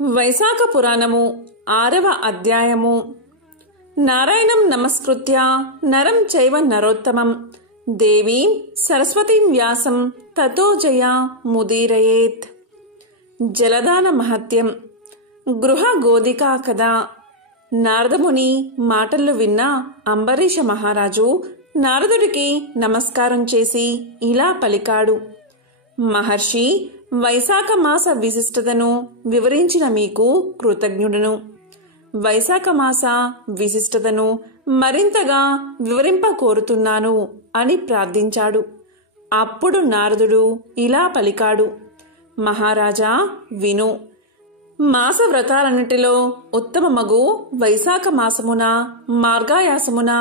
వైశాఖ పురాణము 6వ అధ్యాయము. నారాయణం నమస్కృత్య నరం చైవ నరోత్తమం దేవీం సరస్వతీం వ్యాసం తతో జయ ముదీరయేత్. జలదాన మహత్యం. గృహ గోదికా కథ. నారదముని మాటలు విన్న అంబరీష మహారాజు నారదుడికి నమస్కారం చేసి ఇలా పలికాడు. మహర్షి, వైశాఖ మాస విశిష్టతను వివరించిన మీకు కృతజ్ఞుడను. వైశాఖ మాస విశిష్టతను మరింతగా వివరింప కోరుతున్నాను అని ప్రార్థించాడు. అప్పుడు నారదుడు ఇలా పలికాడు. మహారాజా, విను. మాస వ్రతాలన్నిటిలో ఉత్తమమగు వైశాఖ మాసమున మార్గాయాసమున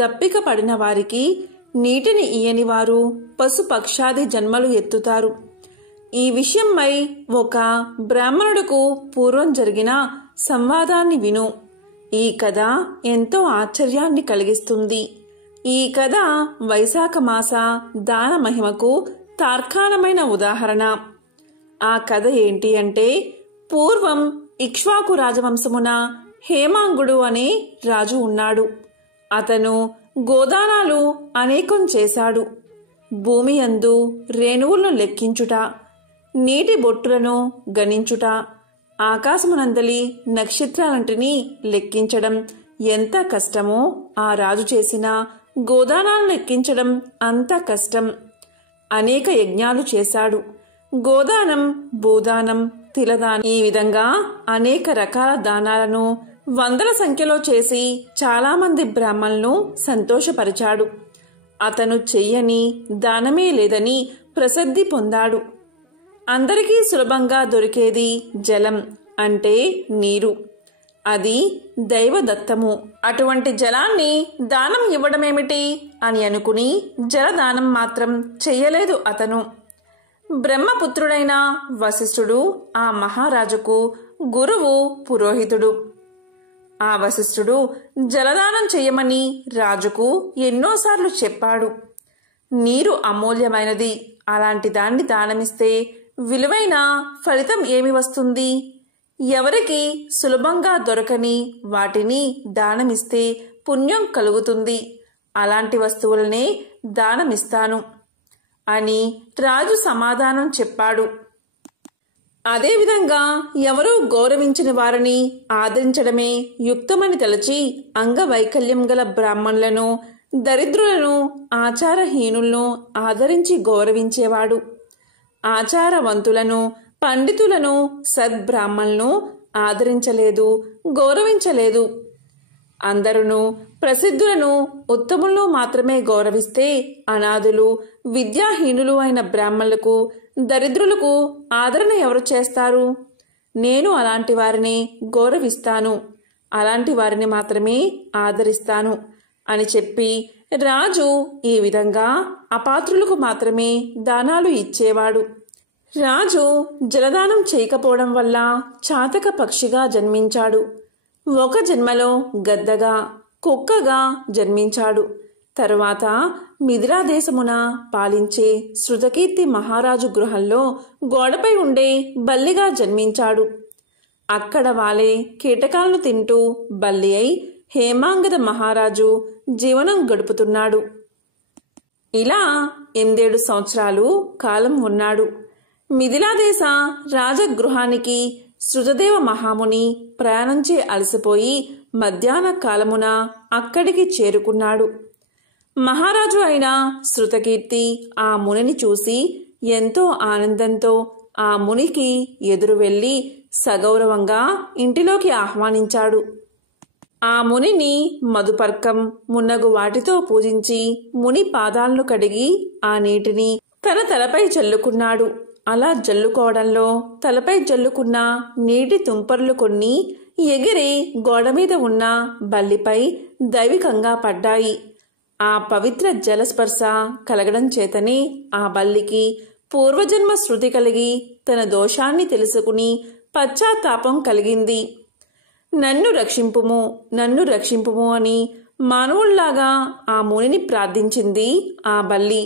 దప్పిక పడిన వారికి నీటిని ఇయ్యని వారు పశుపక్షాది జన్మలు ఎత్తుతారు. ఈ విషయమై ఒక బ్రాహ్మణుడుకు పూర్వం జరిగిన సంవాదాన్ని విను. ఈ కథ ఎంతో ఆశ్చర్యాన్ని కలిగిస్తుంది. ఈ కథ వైశాఖ మాస దాన మహిమకు తార్కాణమైన ఉదాహరణ. ఆ కథ ఏంటి అంటే, పూర్వం ఇక్ష్వాకు రాజవంశమున హేమాంగుడు అనే రాజు ఉన్నాడు. అతను గోదానాలు అనేకం చేశాడు. భూమి యందు రేణువులను లెక్కించుట, నీటి బొట్టులను గణించుట, ఆకాశమునందలి నక్షత్రాలంటిని లెక్కించడం ఎంత కష్టమో ఆ రాజు చేసిన గోదానాలను లెక్కించడం అంత కష్టం. అనేక యజ్ఞాలు చేశాడు. గోదానం, భూదానం, తిలదానం, ఈ విధంగా అనేక రకాల దానాలను వందల సంఖ్యలో చేసి చాలామంది బ్రాహ్మణులను సంతోషపరిచాడు. అతను చెయ్యని దానమే లేదని ప్రసిద్ధి పొందాడు. అందరికీ సులభంగా దొరికేది జలం, అంటే నీరు. అది దైవదత్తము. అటువంటి జలాన్ని దానం ఇవ్వడమేమిటి అని అనుకుని జలదానం మాత్రం చెయ్యలేదు అతను. బ్రహ్మపుత్రుడైన వశిష్ఠుడు ఆ మహారాజుకు గురువు, పురోహితుడు. ఆ వశిష్ఠుడు జలదానం చెయ్యమని రాజుకు ఎన్నోసార్లు చెప్పాడు. నీరు అమూల్యమైనది. అలాంటి దాన్ని దానమిస్తే విలువైన ఫలితం ఏమి వస్తుంది? ఎవరికి సులభంగా దొరకని వాటిని దానమిస్తే పుణ్యం కలుగుతుంది. అలాంటి వస్తువులనే దానమిస్తాను అని రాజు సమాధానం చెప్పాడు. అదేవిధంగా ఎవరూ గౌరవించిన వారిని ఆదరించడమే యుక్తమని తలచి అంగవైకల్యం గల బ్రాహ్మణులను, దరిద్రులను, ఆచారహీనులను ఆదరించి గౌరవించేవాడు. ఆచారవంతులను, పండితులను, సద్బ్రాహ్మణులను ఆదరించలేదు, గౌరవించలేదు. అందరూ ప్రసిద్ధులను, ఉత్తములను మాత్రమే గౌరవిస్తే అనాథులు, విద్యాహీనులు అయిన బ్రాహ్మణులకు, దరిద్రులకు ఆదరణ ఎవరు చేస్తారు? నేను అలాంటి వారిని గౌరవిస్తాను, అలాంటి వారిని మాత్రమే ఆదరిస్తాను అని చెప్పి రాజు ఈ విధంగా అపాత్రులకు మాత్రమే దానాలు ఇచ్చేవాడు. రాజు జలదానం చేయకపోవడం వల్ల చాతక పక్షిగా జన్మించాడు. ఒక జన్మలో గద్దగా, కుక్కగా జన్మించాడు. తరువాత మిథిలా దేశమున పాలించే శృతకీర్తి మహారాజు గృహంలో గోడపై ఉండే బల్లిగా జన్మించాడు. అక్కడ వాలే కీటకాలను తింటూ బల్లి అయి హేమాంగద మహారాజు జీవనం గడుపుతున్నాడు. ఇలా 8 సంవత్సరాలు కాలం ఉన్నాడు. మిథిలాదేశ రాజగృహానికి శృతదేవ మహాముని ప్రయాణంచే అలసిపోయి మధ్యాహ్న కాలమున అక్కడికి చేరుకున్నాడు. మహారాజు అయిన శృతకీర్తి ఆ మునిని చూసి ఎంతో ఆనందంతో ఆ మునికి ఎదురు వెళ్లి సగౌరవంగా ఇంటిలోకి ఆహ్వానించాడు. ఆ మునిని మధుపర్కం మున్నగు వాటితో పూజించి ముని పాదాలను కడిగి ఆ నీటిని తన తలపై చల్లుకున్నాడు. అలా జల్లుకోవడంలో తలపై జల్లుకున్న నీటి తుంపర్లు కొన్ని ఎగిరి గోడ మీద ఉన్న బల్లిపై దైవికంగా పడ్డాయి. ఆ పవిత్ర జలస్పర్శ కలగడం చేతనే ఆ బల్లికి పూర్వజన్మ శృతి కలిగి తన దోషాన్ని తెలుసుకుని పశ్చాత్తాపం కలిగింది. నన్ను రక్షింపుము, నన్ను రక్షింపుము అని మానవుల్లాగా ఆ మునిని ప్రార్థించింది ఆ బల్లి.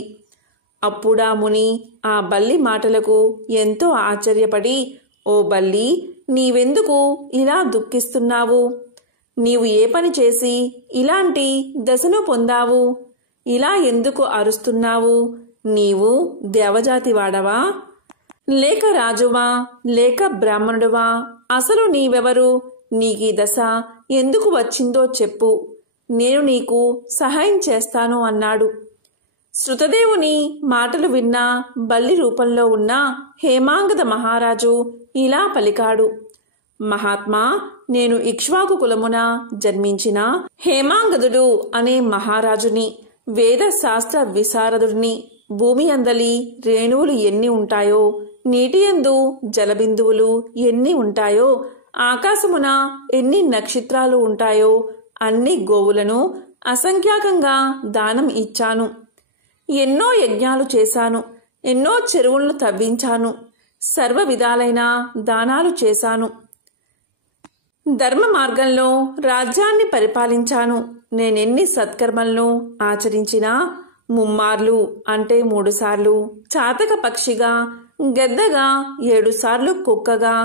అప్పుడా ముని ఆ బల్లి మాటలకు ఎంతో ఆశ్చర్యపడి, ఓ బల్లి, నీవెందుకు ఇలా దుఃఖిస్తున్నావు? నీవు ఏ పని చేసి ఇలాంటి దశను పొందావు? ఇలా ఎందుకు అరుస్తున్నావు? నీవు దేవజాతి వాడవా, లేక రాజువా, లేక బ్రాహ్మణుడువా? అసలు నీవెవరు? నీకీ దశ ఎందుకు వచ్చిందో చెప్పు, నేను నీకు సహాయం చేస్తాను అన్నాడు. శృతదేవుని మాటలు విన్న బల్లి రూపంలో ఉన్న హేమాంగద మహారాజు ఇలా పలికాడు. మహాత్మా, నేను ఇక్ష్వాకు కులమున జన్మించిన హేమాంగదుడు అనే మహారాజుని, వేద శాస్త్ర విశారదుడిని. భూమి అందలి రేణువులు ఎన్ని ఉంటాయో, నీటి యందు జలబిందువులు ఎన్ని ఉంటాయో, ఆకాశమున ఎన్ని నక్షత్రాలు ఉంటాయో అన్ని గోవులను అసంఖ్యాకంగా దానం ఇచ్చాను. ఎన్నో యజ్ఞాలు చేశాను, ఎన్నో చెరువులను తవ్వించాను, సర్వ విధాలైన దానాలు చేశాను. ధర్మ మార్గంలో రాజ్యాన్ని పరిపాలించాను. నేనెన్ని సత్కర్మలను ఆచరించినా ముమ్మార్లు అంటే 3 సార్లు చాతక పక్షిగా, గెద్దగా, 7 సార్లు కుక్కగా,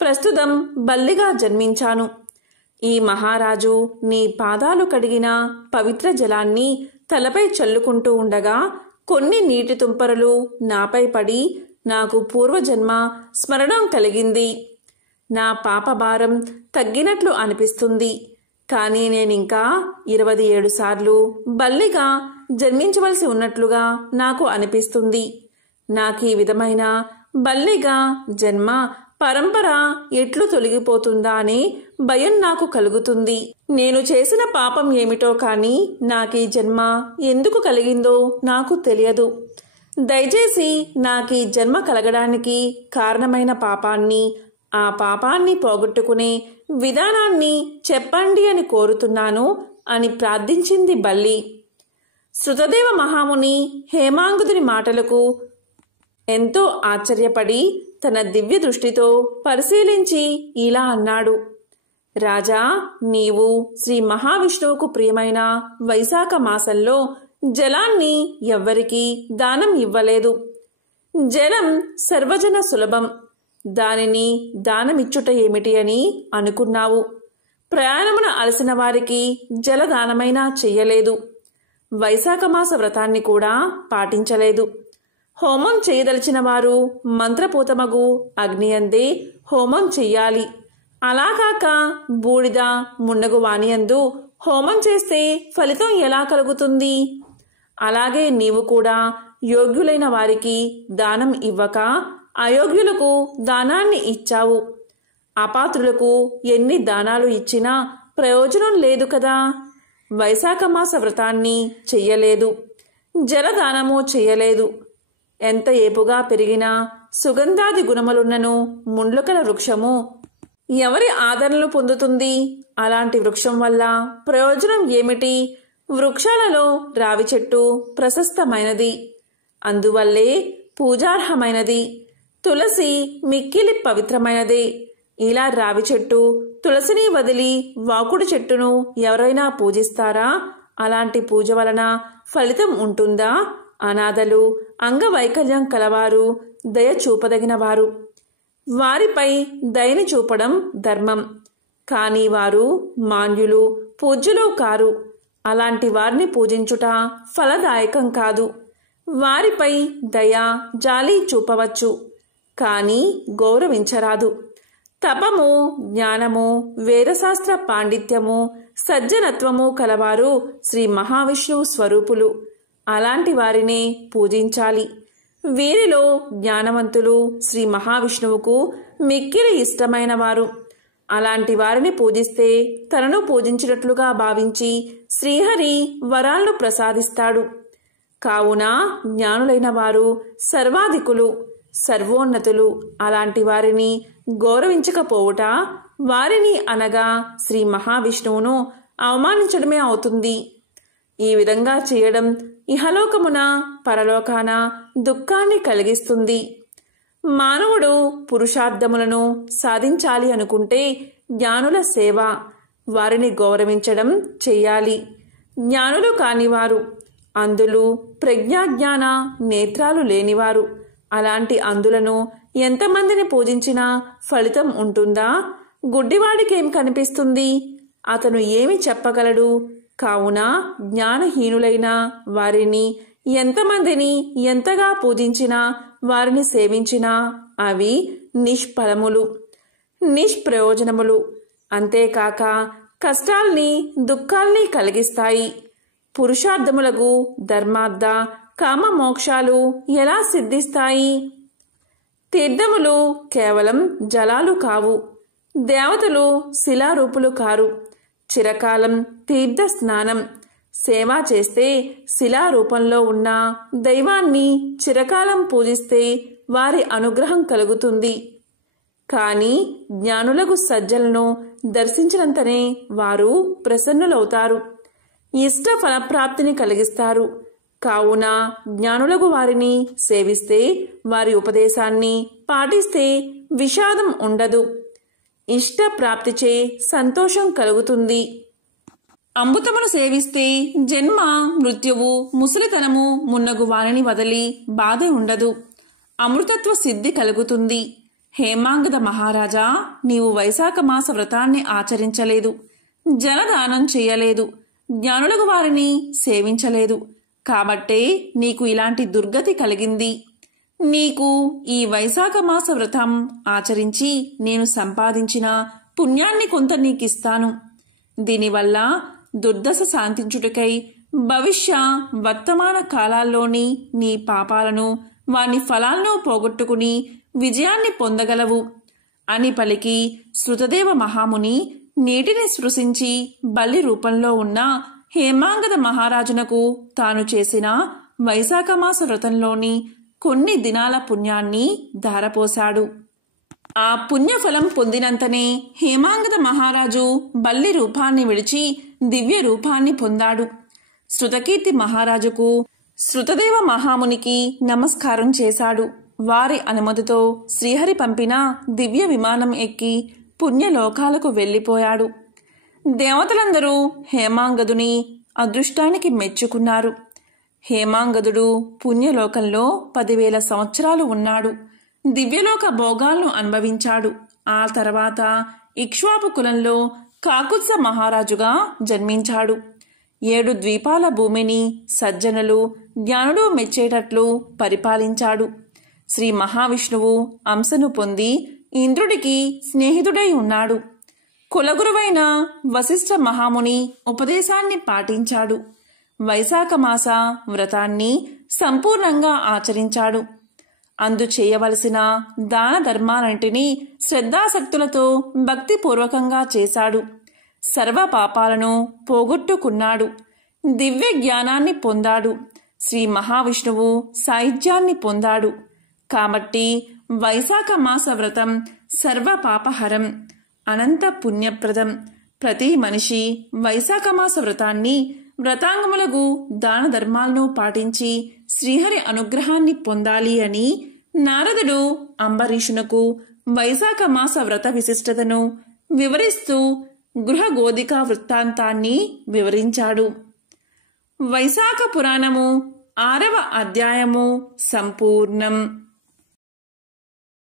ప్రస్తుతం బల్లిగా జన్మించాను. ఈ మహారాజు నీ పాదాలు కడిగిన పవిత్ర జలాన్ని తలపై చల్లుకుంటూ ఉండగా కొన్ని నీటి తుంపరలు నాపై పడి నాకు పూర్వజన్మ స్మరణం కలిగింది. నా పాపభారం తగ్గినట్లు అనిపిస్తుంది. కానీ నేనింకా 27 సార్లు బల్లిగా జన్మించవలసి ఉన్నట్లుగా నాకు అనిపిస్తుంది. నాకీ విధమైన బల్లిగా జన్మ పరంపర ఎట్లు తొలగిపోతుందా అని భయం నాకు కలుగుతుంది. నేను చేసిన పాపం ఏమిటో కానీ నాకీ జన్మ ఎందుకు కలిగిందో నాకు తెలియదు. దయచేసి నాకీ జన్మ కలగడానికి కారణమైన పాపాన్ని, ఆ పాపాన్ని పోగొట్టుకునే విధానాన్ని చెప్పండి అని కోరుతున్నాను అని ప్రార్థించింది బల్లి. శృతదేవ మహాముని హేమాంగుదుని మాటలకు ఎంతో ఆశ్చర్యపడి తన దివ్య దృష్టితో పరిశీలించి ఇలా అన్నాడు. రాజా, నీవు శ్రీ మహావిష్ణువుకు ప్రియమైన వైశాఖ మాసంలో జలాన్ని ఎవ్వరికీ దానం ఇవ్వలేదు. జలం సర్వజన సులభం, దానిని దానమిచ్చుట ఏమిటి అని అనుకున్నావు. ప్రయాణమున అలసిన వారికి జలదానమైనా చెయ్యలేదు. వైశాఖమాస వ్రతాన్ని కూడా పాటించలేదు. హోమం చేయదలిచిన వారు మంత్రపూతమగు అగ్నియందే హోమం చెయ్యాలి. అలాకాక బూడిద మున్నగు వానియందు హోమం చేస్తే ఫలితం ఎలా కలుగుతుంది? అలాగే నీవు కూడా యోగ్యులైన వారికి దానం ఇవ్వక అయోగ్యులకు దానాన్ని ఇచ్చావు. అపాత్రులకు ఎన్ని దానాలు ఇచ్చినా ప్రయోజనం లేదు కదా. వైశాఖమాస వ్రతాన్ని చెయ్యలేదు, జలదానము చెయ్యలేదు. ఎంత ఏపుగా పెరిగినా సుగంధాది గుణములున్నను ముండ్లకల వృక్షము ఎవరి ఆదరణలు పొందుతుంది? అలాంటి వృక్షం వల్ల ప్రయోజనం ఏమిటి? వృక్షాలలో రావి చెట్టు ప్రశస్తమైనది, అందువల్లే పూజార్హమైనది. తులసి మిక్కిలి పవిత్రమైనదే. ఇలా రావి చెట్టు, తులసిని వదిలి వాకుడు చెట్టును ఎవరైనా పూజిస్తారా? అలాంటి పూజ వలన ఫలితం ఉంటుందా? అనాథలు, అంగవైకల్యం కలవారు, దయ చూపదగిన వారు, వారిపై దయని చూపడం ధర్మం. కానీ వారు మాన్యులు, పూజ్యులు కారు. అలాంటి వారిని పూజించుట ఫలదాయకం కాదు. వారిపై దయ, జాలి చూపవచ్చు, కానీ గౌరవించరాదు. తపము, జ్ఞానము, వేదశాస్త్ర పాండిత్యము, సజ్జనత్వము కలవారు శ్రీ మహావిష్ణువు స్వరూపులు. అలాంటి వారినే పూజించాలి. వీరిలో జ్ఞానవంతులు శ్రీ మహావిష్ణువుకు మిక్కిలి ఇష్టమైన వారు. అలాంటి వారిని పూజిస్తే తనను పూజించినట్లుగా భావించి శ్రీహరి వరాలను ప్రసాదిస్తాడు. కావున జ్ఞానులైన వారు సర్వాధికులు, సర్వోన్నతులు. అలాంటి వారిని గౌరవించకపోవుట వారిని అనగా శ్రీ మహావిష్ణువును అవమానించడమే అవుతుంది. ఈ విధంగా చేయడం ఇహలోకమున పరలోకాన దుఃఖాన్ని కలిగిస్తుంది. మానవుడు పురుషార్థములను సాధించాలి అనుకుంటే జ్ఞానుల సేవ, వారిని గౌరవించడం చెయ్యాలి. జ్ఞానులు కానివారు, అందులు, ప్రజ్ఞాజ్ఞాన నేత్రాలు లేనివారు, అలాంటి అందులను ఎంతమందిని పూజించినా ఫలితం ఉంటుందా? గుడ్డివాడికేం కనిపిస్తుంది? అతను ఏమి చెప్పగలడు? కావున జ్ఞానహీనులైన వారిని ఎంతమందిని ఎంతగా పూజించినా వారిని సేవించినా అవి నిష్ఫలములు, నిష్ప్రయోజనములు. అంతేకాక కష్టాల్ని దుఃఖాల్ని కలిగిస్తాయి. పురుషార్థములకు ధర్మార్థ కామ మోక్షాలు ఎలా సిద్ధిస్తాయి? తీర్థములు కేవలం జలాలు కావు. దేవతలు శిలారూపులు కారు. చిరకాలం తీర్థ స్నానం సేవ చేస్తే శిలారూపంలో ఉన్న దైవాన్ని చిరకాలం పూజిస్తే వారి అనుగ్రహం కలుగుతుంది. కానీ జ్ఞానులకు సజ్జలను దర్శించినంతనే వారు ప్రసన్నులవుతారు, ఇష్ట ఫలప్రాప్తిని కలిగిస్తారు. కావున జ్ఞానులకు వారిని సేవిస్తే, వారి ఉపదేశాన్ని పాటిస్తే విషాదం ఉండదు, ఇష్ట ప్రాప్తిచే సంతోషం కలుగుతుంది. అమృతమును సేవిస్తే జన్మ మృత్యువు ముసలితనము మున్నగు వారిని వదిలి బాధ ఉండదు, అమృతత్వ సిద్ధి కలుగుతుంది. హేమాంగద మహారాజా, నీవు వైశాఖ మాస వ్రతాన్ని ఆచరించలేదు, జలదానం చేయలేదు, జ్ఞానులకు వారిని సేవించలేదు. కాబట్టే నీకు ఇలాంటి దుర్గతి కలిగింది. నీకు ఈ వైశాఖ మాస వ్రతం ఆచరించి నేను సంపాదించిన పుణ్యాన్ని కొంత నీకిస్తాను. దీనివల్ల దుర్దశ శాంతించుటకై భవిష్య వర్తమాన కాలాల్లోని నీ పాపాలను వాని ఫలాలను పోగొట్టుకుని విజయాన్ని పొందగలవు అని పలికి శృతదేవ మహాముని నీటిని స్పృశించి బల్లి రూపంలో ఉన్న హేమాంగద మహారాజునకు తాను చేసిన వైశాఖమాస వ్రతంలోని కొన్ని దినాల పుణ్యాన్ని ధారపోశాడు. ఆ పుణ్యఫలం పొందినంతనే హేమాంగద మహారాజు బల్లి రూపాన్ని విడిచి దివ్య రూపాన్ని పొందాడు. శృతకీర్తి మహారాజుకు శృతదేవ మహామునికి నమస్కారం చేశాడు. వారి అనుమతితో శ్రీహరి పంపిన దివ్య విమానం ఎక్కి పుణ్యలోకాలకు వెళ్ళిపోయాడు. దేవతలందరూ హేమాంగదుని అదృష్టానికి మెచ్చుకున్నారు. హేమాంగదుడు పుణ్యలోకంలో 10,000 సంవత్సరాలు ఉన్నాడు. దివ్యలోక భోగాలను అనుభవించాడు. ఆ తర్వాత ఇక్ష్వాకు కులంలో కాకుత్స మహారాజుగా జన్మించాడు. 7 ద్వీపాల భూమిని సజ్జనులు జ్ఞానులు మెచ్చేటట్లు పరిపాలించాడు. శ్రీ మహావిష్ణువు అంశను పొంది ఇంద్రుడికి స్నేహితుడై ఉన్నాడు. కులగురువైన వశిష్ఠ మహాముని ఉపదేశాన్ని పాటించాడు. వైశాఖ మాస వ్రతాన్ని సంపూర్ణంగా ఆచరించాడు. అందు చేయవలసిన దాన ధర్మాలంటినీ శ్రద్ధాశక్తులతో భక్తిపూర్వకంగా చేశాడు. సర్వ పాపాలను పోగొట్టుకున్నాడు. దివ్య జ్ఞానాన్ని పొందాడు. శ్రీ మహావిష్ణువు సాయుధ్యాన్ని పొందాడు. కాబట్టి వైశాఖ మాస వ్రతం సర్వ పాపహరం, అనంత పుణ్యప్రదం. ప్రతి మనిషి వైశాఖ మాస వ్రతాన్ని వ్రతాంగములకు దాన ధర్మాలను పాటించి శ్రీహరి అనుగ్రహాన్ని పొందాలి అని నారదుడు అంబరీషునకు వైశాఖ మాస వ్రత విశిష్టతను వివరిస్తూ గృహగోధికా వృత్తాంతాన్ని వివరించాడు. వైశాఖ పురాణము 6వ అధ్యాయము సంపూర్ణం.